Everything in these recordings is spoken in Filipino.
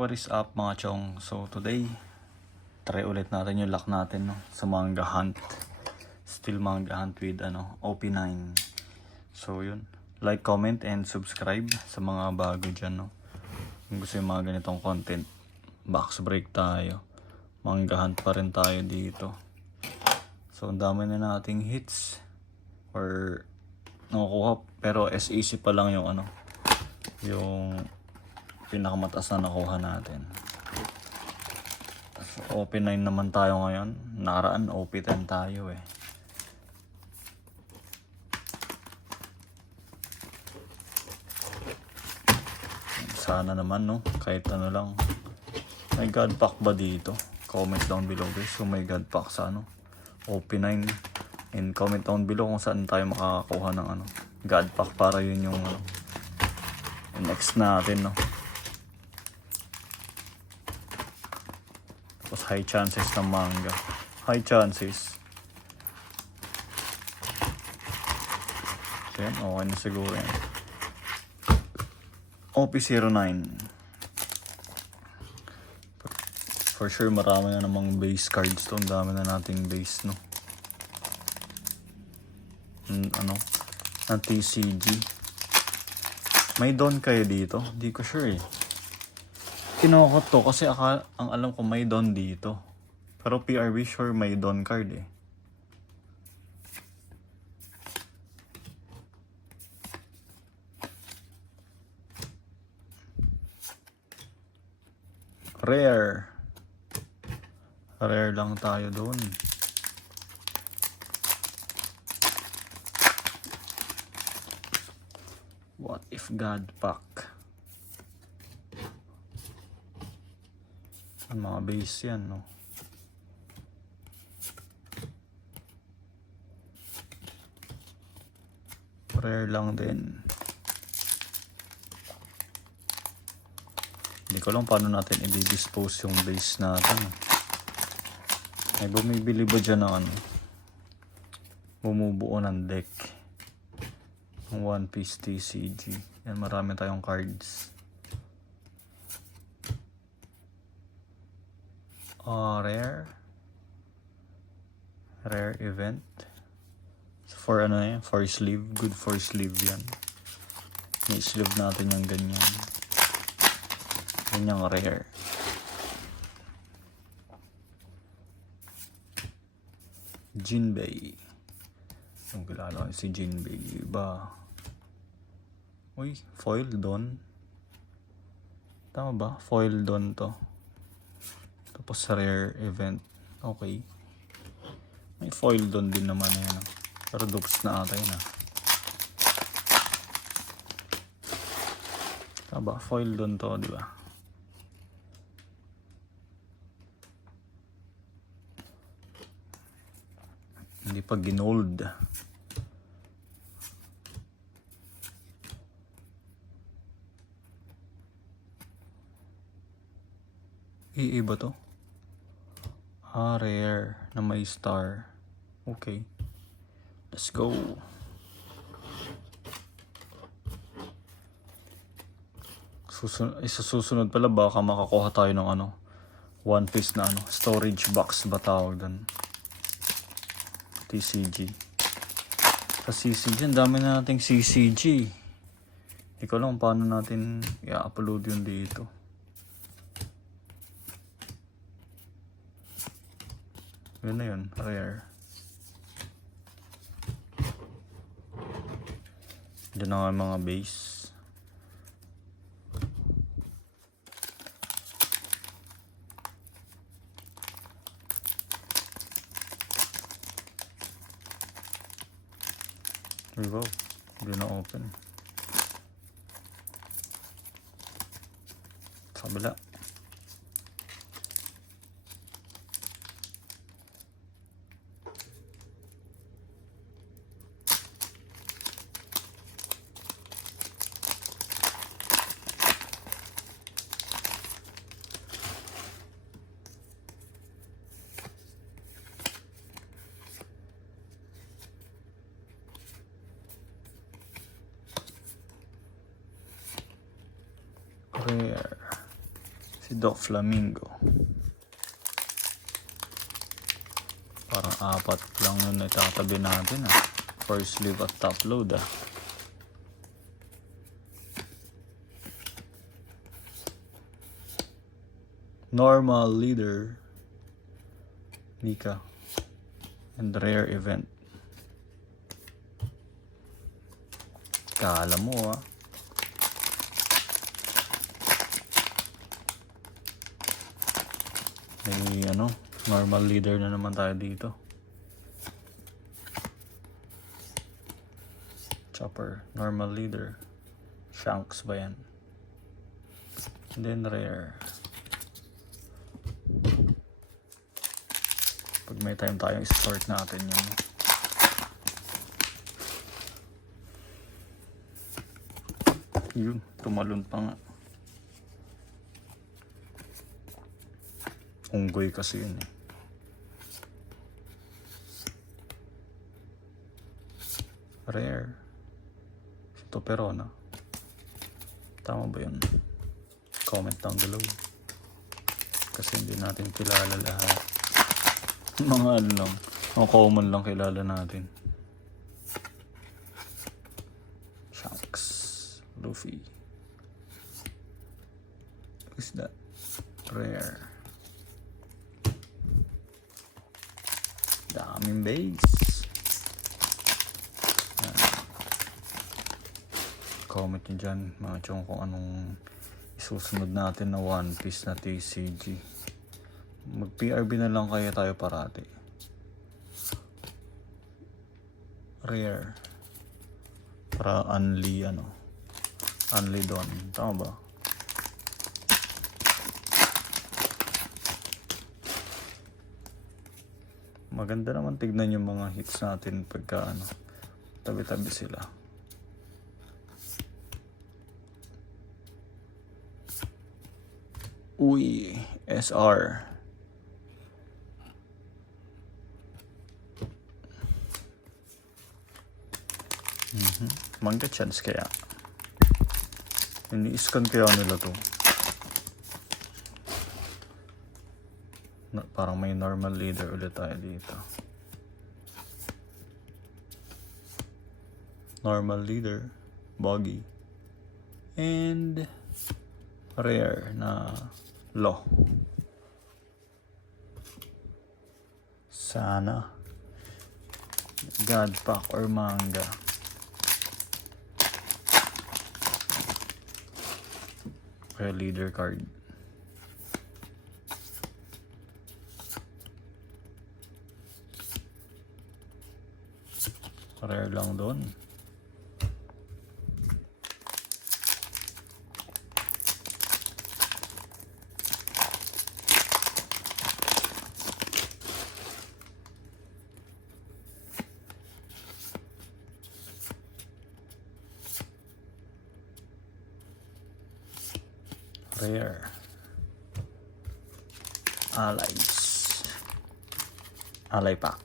What is up mga chong? So today, try ulit natin yung luck natin no, sa manga hunt. Still manga hunt with OP9. So yun, like, comment, and subscribe sa mga bago dyan no. Kung gusto yung mga ganitong content, box break tayo. Manga hunt pa rin tayo dito. So ang dami na nating hits or nakukuha, pero SAC pa lang yung yung pinakamataas na nakuha natin. So, OP9 naman tayo ngayon. Nakaraan OP10 tayo eh. Sana naman no, kahit lang. May God pack ba dito? Comment down below guys kung may God pack sa OP9. And comment down below kung saan tayo makakakuha ng God pack para yun yung yung next natin no. Tapos high chances ng manga. High chances. So yan, okay na siguro yan. OP09. For sure marami na namang base cards to. Ang dami na nating base no. Na TCG. May don kayo dito? Di ko sure eh. Kinukot to kasi ang alam ko may don dito. Pero PRB sure may don card eh. Rare. Rare lang tayo doon. What if God pack? Ang mga base yan, no? Rare lang din. Hindi ko lang paano natin i-dispose yung base natin. May bumibili ba dyan ng bumubuo ng deck? One Piece TCG. Yan, marami tayong cards. Rare. Rare event. So for yan? For sleeve. Good for sleeve yan. May sleeve natin yung ganyan. Yan yung rare. Jinbei. Yung kilala ko si Jinbei. Iba. Uy, foil don. Tama ba? Foil don to. Tapos sa rare event. Okay. May foil don din naman yan. Pero dupes na ata yun Tama ba? Foil don to, di ba? Hindi pa ginold. Iiba to? Rare na may star. Okay. Let's go. Susunod pala baka makakuha tayo ng One Piece na storage box ba tawag doon? TCG. Sa CCG, ang dami na nating CCG. Hindi ko lang paano natin i-upload yun dito. Yun na yun, rare. Diyan na nga mga base. There we go. Hindi na open. Sa kabila. Rare. Si Doc Flamingo. Parang 4 lang yun na itatabi natin First sleeve at top load Normal leader. Nika. And rare event. Kala mo May normal leader na naman tayo dito. Chopper, normal leader. Shanks ba yan? And then rare. Pag may time tayong sort natin yun. Yun, tumalon pa nga. Unggoy kasi yun Rare. Ito Perona. Tama ba yun? Comment down below. Kasi hindi natin kilala lahat. Mga lang. Mga common lang kilala natin. Shanks. Luffy. Who's that? Rare. Daming base. Comment nyo dyan mga chong kung anong isusunod natin na One Piece na TCG. Mag PRB na lang kaya tayo parati. Rare. Para Unli Unli Don. Tama ba? Maganda naman tignan yung mga hits natin pagka tabi-tabi sila. Uy, SR. Manga chance kaya. Ini-scan kaya nila to. Parang may normal leader ulit tayo dito. Normal leader, buggy, and rare na law. Sana God pack or manga. Kaya leader card. Rare lang doon. Rare. Allies. Ally pack.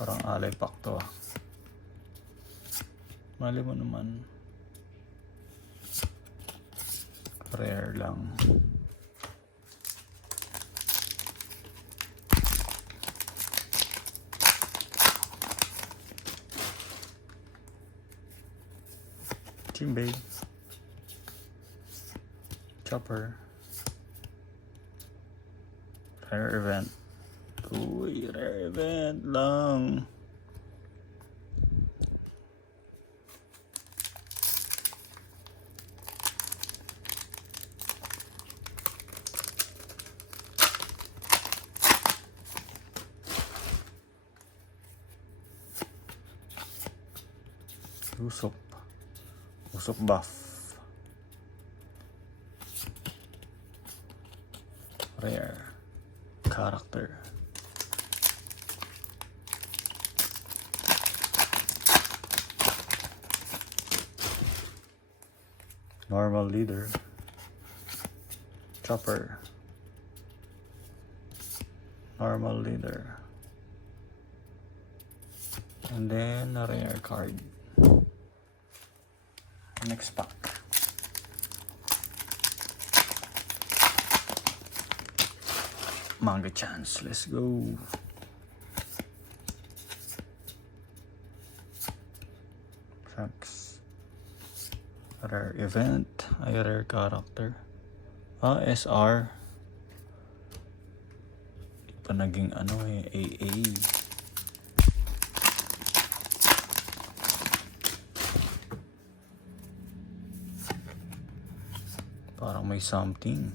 Parang ally pack to Mali mo naman. Rare lang. Jinbei. Chopper. Rare event. Uy, rare event lang. Usop buff. Rare. Character. Normal leader. Chopper. normal leader. And then a rare card. Next pack. Manga chance, let's go. Tracks. Rare event, a rare character. SR. Di pa naging ano AA. Parang may something.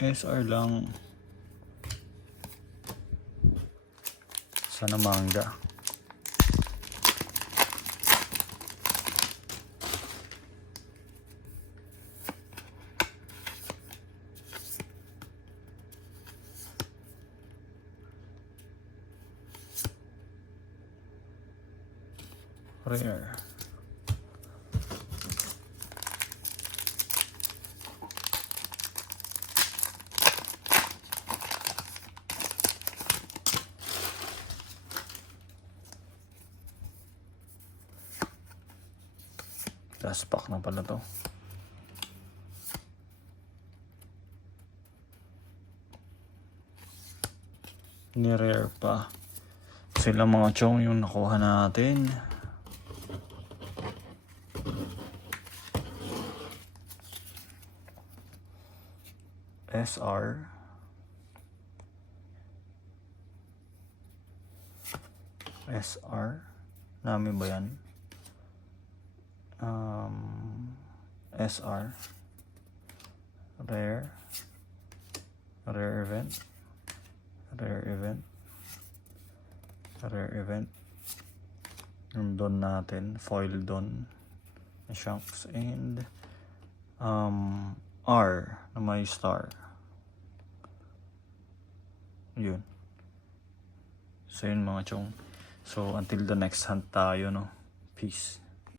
SR lang. Sana manga. Rare. Last pack na pala to. Ni-rare pa. Sila mga chong yung nakuha natin. SR. SR. Nami ba yan? SR. Rare. Rare event. Rare event. Rare event. Yung Don natin. Foil Don. Shanks. And R na may star. Yun. So yun mga chong. So until the next hunt tayo, no. Peace.